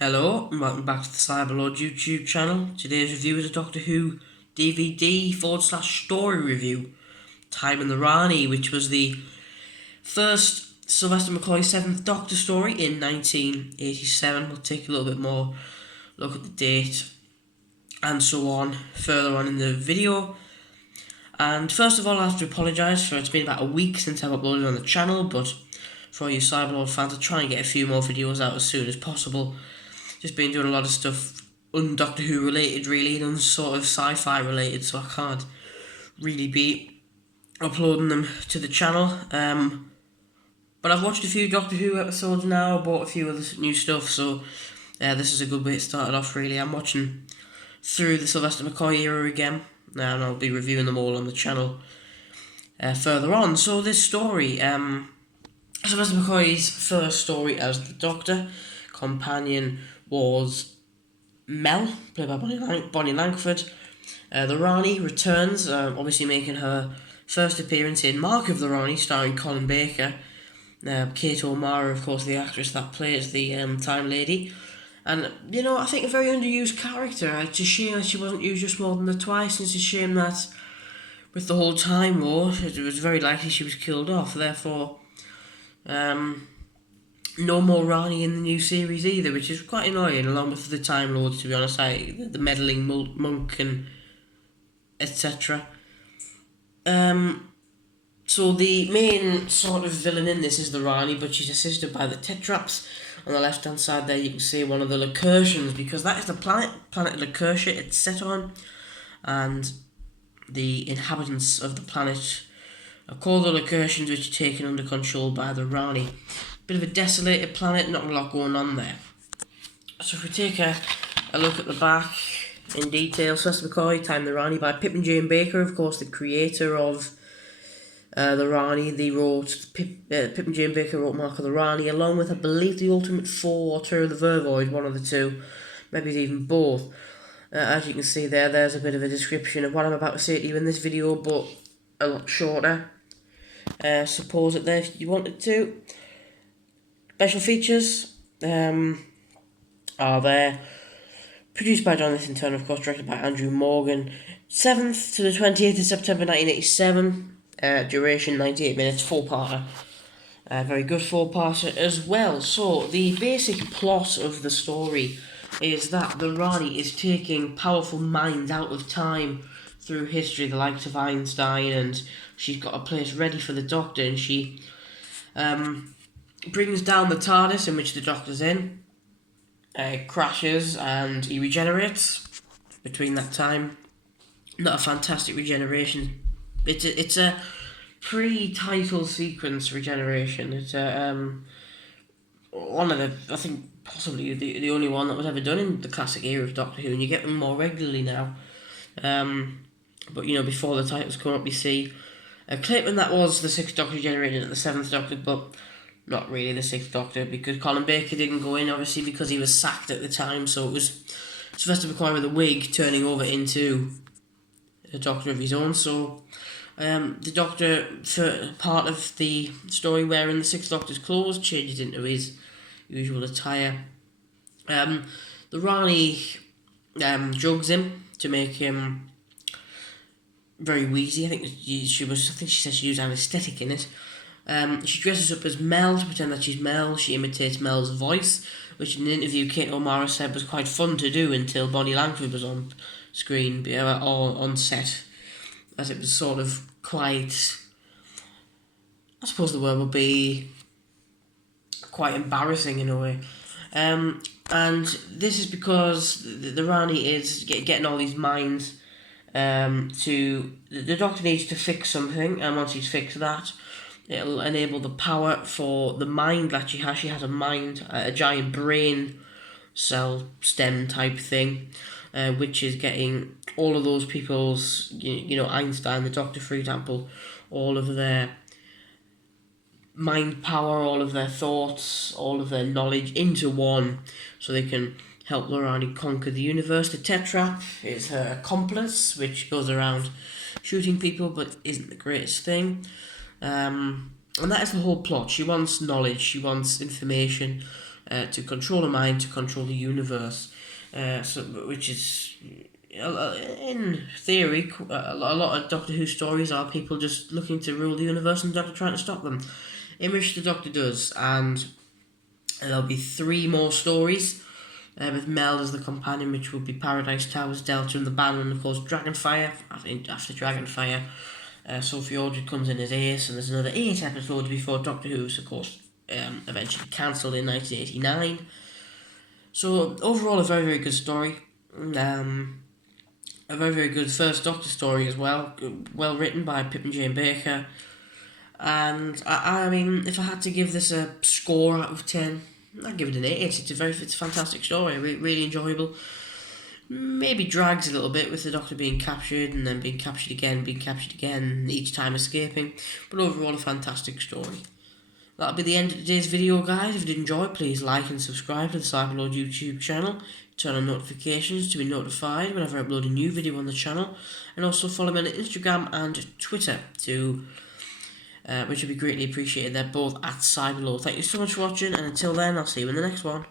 Hello, and welcome back to the Cyberlord YouTube channel. Today's review is a Doctor Who DVD/story review, Time in the Rani, which was the first Sylvester McCoy 7th Doctor story in 1987. We'll take a little bit more look at the date and so on further on in the video. And first of all, I have to apologise for it's been about a week since I've uploaded on the channel, but for all you Cyberlord fans, I'll try and get a few more videos out as soon as possible. Just been doing a lot of stuff un-Doctor Who related really, and sort of sci-fi related, so I can't really be uploading them to the channel. But I've watched a few Doctor Who episodes now, bought a few other new stuff, so this is a good way to start it off really. I'm watching through the Sylvester McCoy era again, and I'll be reviewing them all on the channel further on. So this story, Sylvester McCoy's first story as the Doctor, companion was Mel, played by Bonnie Langford. The Rani returns, obviously making her first appearance in Mark of the Rani, starring Colin Baker. Kate O'Mara, of course, the actress that plays the Time Lady. And, you know, I think a very underused character. It's a shame that she wasn't used just more than twice, and it's a shame that with the whole Time War, it was very likely she was killed off. Therefore, no more Rani in the new series either, which is quite annoying, along with the Time Lords, to be honest, the meddling monk and etc. So the main sort of villain in this is the Rani, but she's assisted by the Tetraps. On the left hand side there you can see one of the Lacurtians, because that is the planet Lacurtia it's set on, and the inhabitants of the planet are called the Lacurtians, which are taken under control by the Rani. Bit of a desolated planet, not a lot going on there. So if we take a look at the back in detail, Sylvester McCoy, Time the Rani by Pip and Jane Baker, of course the creator of the Rani. They wrote, Pip and Jane Baker wrote Mark of the Rani, along with I believe the Ultimate Four or Tour of the Vervoid, one of the two, maybe even both. As you can see there's a bit of a description of what I'm about to say to you in this video, but a lot shorter. Suppose it there if you wanted to. Special features are there. Produced by Jonathan Turner, of course, directed by Andrew Morgan. 7th to the 28th of September 1987. Duration 98 minutes, 4-parter. Very good 4-parter as well. So, the basic plot of the story is that the Rani is taking powerful minds out of time through history, the likes of Einstein, and she's got a place ready for the Doctor, and she brings down the TARDIS in which the Doctor's in, crashes, and he regenerates between that time. Not a fantastic regeneration. It's a pre-title sequence regeneration. It's one of the, I think, possibly the only one that was ever done in the classic era of Doctor Who, and you get them more regularly now. But, you know, before the titles come up, you see Clayton, that was the 6th Doctor regenerated at the 7th Doctor, but not really the 6th Doctor, because Colin Baker didn't go in, obviously, because he was sacked at the time, so it was Sylvester McCoy with a wig turning over into a Doctor of his own. So the Doctor, for part of the story wearing the 6th Doctor's clothes, changes into his usual attire. The Rani drugs him to make him very wheezy. I think she said she used anaesthetic in it. She dresses up as Mel to pretend that she's Mel. She imitates Mel's voice, which in an interview Kate O'Mara said was quite fun to do until Bonnie Langford was on screen or on set, as it was sort of quite, I suppose the word would be, quite embarrassing in a way. And this is because the Rani is getting all these minds the Doctor needs to fix something, and once he's fixed that, it'll enable the power for the mind that she has. She has a mind, a giant brain cell stem type thing, which is getting all of those people's, you know, Einstein, the Doctor, for example, all of their mind power, all of their thoughts, all of their knowledge into one, so they can help Rani conquer the universe. The Tetrap is her accomplice, which goes around shooting people, but isn't the greatest thing. And that is the whole plot. She wants knowledge, she wants information, to control a mind, to control the universe. Which is, in theory, a lot of Doctor Who stories are people just looking to rule the universe and Doctor trying to stop them. In which the Doctor does, and there'll be 3 more stories. With Mel as the companion, which will be Paradise Towers, Delta, and the Band, and of course Dragonfire. After Dragonfire, Sophie Aldred comes in as Ace, and there's another 8 episodes before Doctor Who's, of course, eventually cancelled in 1989. So overall, a very, very good story. A very, very good first Doctor story as well. Well written by Pip and Jane Baker. And I mean, if I had to give this a score out of 10, I'd give it an 8. It's a fantastic story, really enjoyable. Maybe drags a little bit with the Doctor being captured and then being captured again, each time escaping. But overall, a fantastic story. That'll be the end of today's video, guys. If you did enjoy, please like and subscribe to the Cyberlord YouTube channel. Turn on notifications to be notified whenever I upload a new video on the channel. And also follow me on Instagram and Twitter which would be greatly appreciated. They're both at Cyberlord. Thank you so much for watching, and until then, I'll see you in the next one.